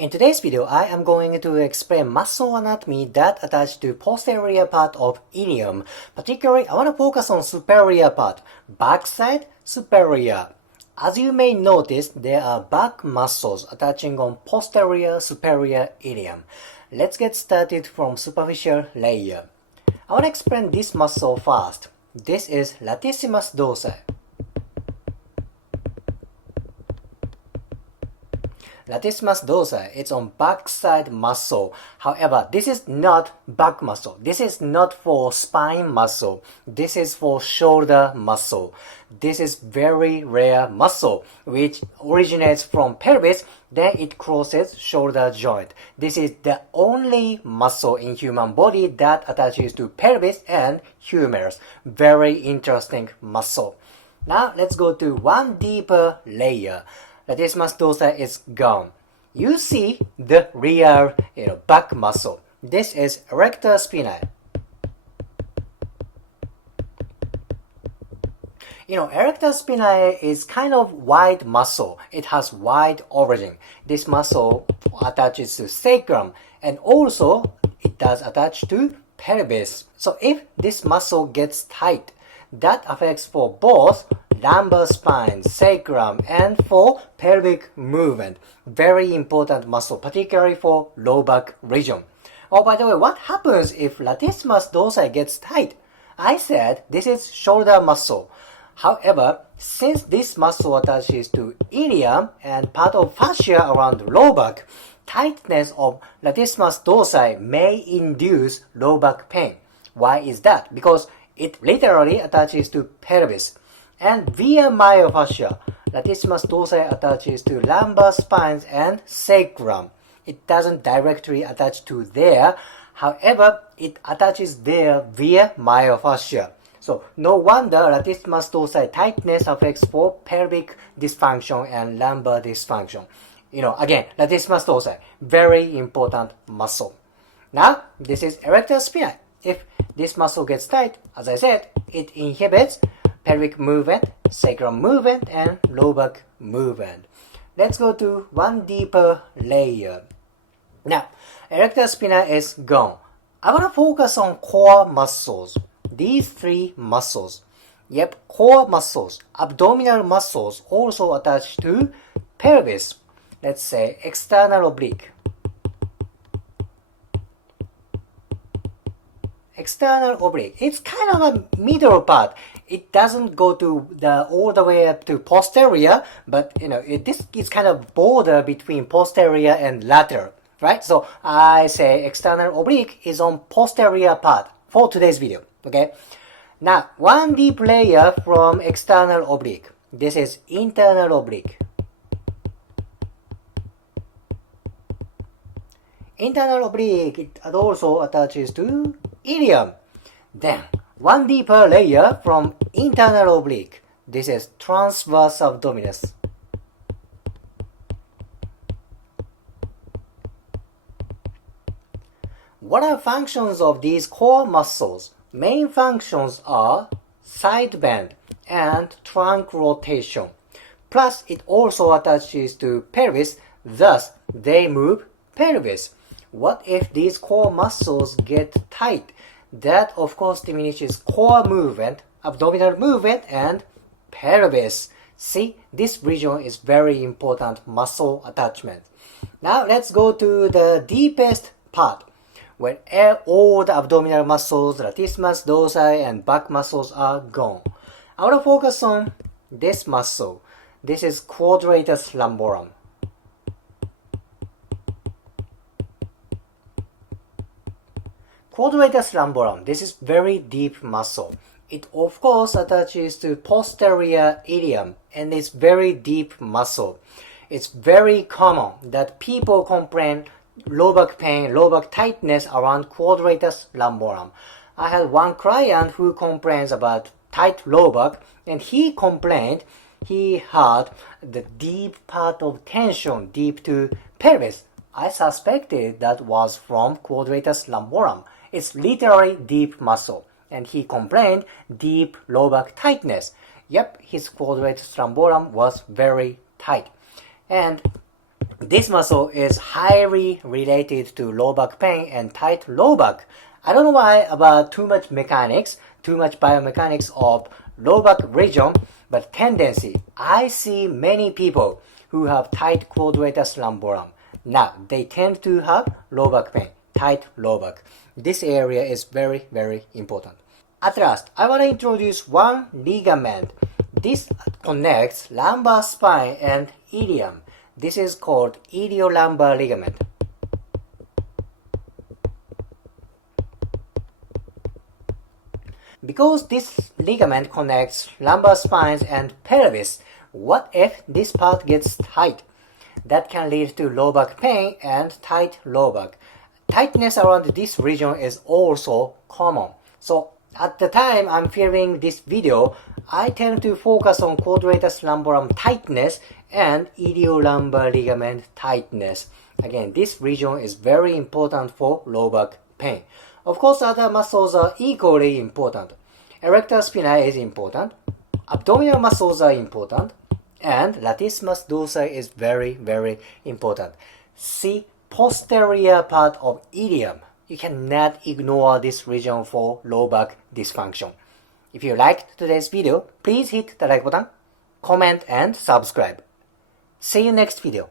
In today's video, I am going to explain muscle anatomy that attach to posterior part of ilium. Particularly, I want to focus on superior part, backside superior. As you may notice, there are back muscles attaching on posterior superior ilium. Let's get started from superficial layer. I want to explain this muscle first. This is Latissimus dosa. Latissimus dosa, it's on backside muscle. However, this is not back muscle. This is not for spine muscle. This is for shoulder muscle. This is very rare muscle which originates from pelvis, then it crosses shoulder joint. This is the only muscle in human body that attaches to pelvis and humerus. Very interesting muscle. Now let's go to one deeper layer. Latissimus dosa is gone. You see the real back muscle. This is erector spinae. Erector spinae is kind of wide muscle. It has wide origin. This muscle attaches to sacrum and also it does attach to pelvis. So if this muscle gets tight, that affects for both lumbar spine, sacrum, and for pelvic movement. Very important muscle, particularly for low back region. Oh, by the way, what happens if latissimus dosa gets tight? I said this is shoulder muscle. However, since this muscle attaches to ilium and part of fascia around low back, tightness of latissimus dosa may induce low back pain. Why is that? Because it literally attaches to pelvis. And via myofascia, latissimus dosa attaches to lumbar spines and sacrum. It doesn't directly attach to there. However, it attaches there via myofascia. So no wonder latissimus dosa tightness affects for pelvic dysfunction and lumbar dysfunction. Again, latissimus dosa, very important muscle. Now, this is erector spinae. If this muscle gets tight, as I said, it inhibits pelvic movement, sacrum movement, and low back movement. Let's go to one deeper layer. Now, erector spinae is gone. I want to focus on core muscles. These three muscles. Yep, core muscles. Abdominal muscles also attach to pelvis. Let's say external oblique. External oblique. It's kind of a middle part. It doesn't go to all the way up to posterior, but this is kind of border between posterior and lateral, right? So I say external oblique is on posterior part for today's video. Okay. Now one deep layer from external oblique. This is internal oblique. Internal oblique, it also attaches to ilium. Then one deeper layer from internal oblique. This is transverse abdominis. What are functions of these core muscles? Main functions are side bend and trunk rotation. Plus, it also attaches to pelvis, thus they move pelvis. What if these core muscles get tight? That of course diminishes core movement, abdominal movement, and pelvis. See, this region is very important muscle attachment. Now let's go to the deepest part, where all the abdominal muscles, latissimus dosa, and back muscles are gone. I want to focus on this muscle. This is quadratus lumborum. Quadratus lumborum, this is very deep muscle. It of course attaches to posterior ilium and it's very deep muscle. It's very common that people complain low back pain, low back tightness around quadratus lumborum. I had one client who complains about tight low back and he complained he had the deep part of tension deep to pelvis. I suspected that was from quadratus lumborum. It's literally deep muscle. And he complained deep low back tightness. Yep, his quadratus lumborum was very tight. And This muscle is highly related to low back pain and tight low back. I don't know why about too much biomechanics of low back region, but tendency, I see many people who have tight quadratus lumborum. Now, they tend to have low back pain, tight low back. This area is very, very important. At last, I want to introduce one ligament. This connects lumbar spine and ilium. This is called iliolumbar ligament. Because this ligament connects lumbar spines and pelvis, what if this part gets tight? That can lead to low back pain and tight low back. Tightness around this region is also common. So at the time I'm filming this video, I tend to focus on quadratus lumborum tightness and iliolumbar ligament tightness. Again, this region is very important for low back pain. Of course, other muscles are equally important. Erector spinae is important. Abdominal muscles are important. And latissimus dosa is very, very important. See, posterior part of ilium. You cannot ignore this region for low back dysfunction. If you liked today's video, please hit the like button, comment and subscribe. See you next video.